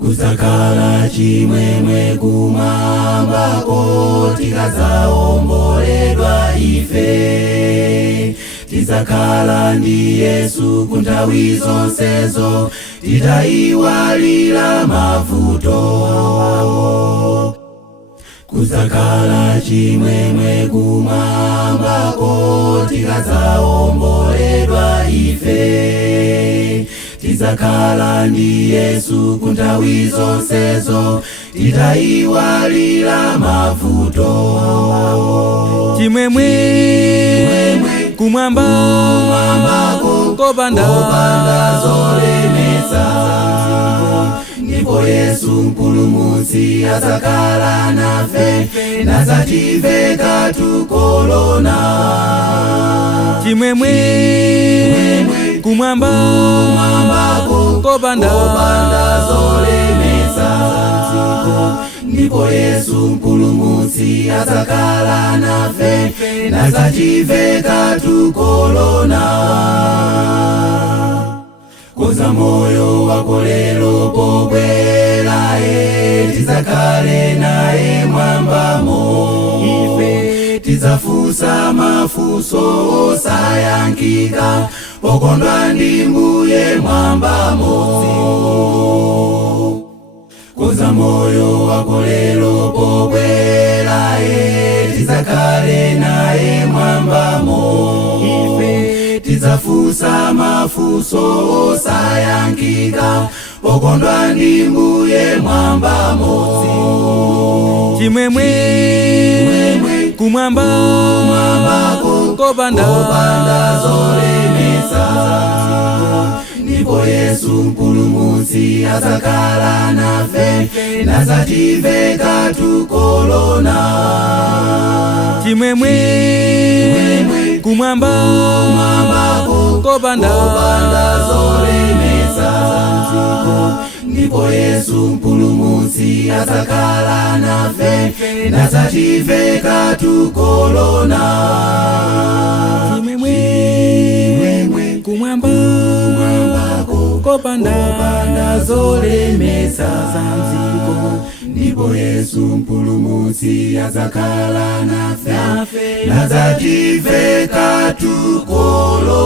Kusakhala chimwemwe kumwambako tikazaomboledwa ife. Tizakhala ndi Yesu kunthawi zonsezo titayiwalira mavuto. Kusakhala chimwemwe kumwambako tikazaomboledwa ife. Tizakhala ndi Yesu kunthawi zonsezo titayiwalira mavuto. Chimwemwe kumwambako kopanda zolemetsa, ndipo Yesu mpulumutsi azakhala nafe nazativeka tukolona. Chimwemwe kumwambako kopanda zolemetsa, ndipo Yesu mpulumutsi azakhala nafe nazativeka tukolona. Koza moyo wako lero pobwera, tizakhale naye mwambamo. Ife tizafunsa mafunso osayankhika pokondwa ndi Mbuye mwambamo. Koza moyo wako lero pobwera, tizakhale naye mwambamo. Ife tizafunsa mafunso osayankhika pokondwa ndi Mbuye mwambamo. Chimwemwe kumwambako kopanda zolemetsa, ndipo Yesu mpulumutsi azakhala nafe nazativeka tukolona. Chimwemwe kumwambako kopanda zolemetsa, ndipo Yesu mpulumutsi azakhala nafe nazativeka tukolona. Chimwemwe kumwambako kopanda zolemetsa, ndipo Yesu mpulumutsi azakhala nafe nazativeka tukolona.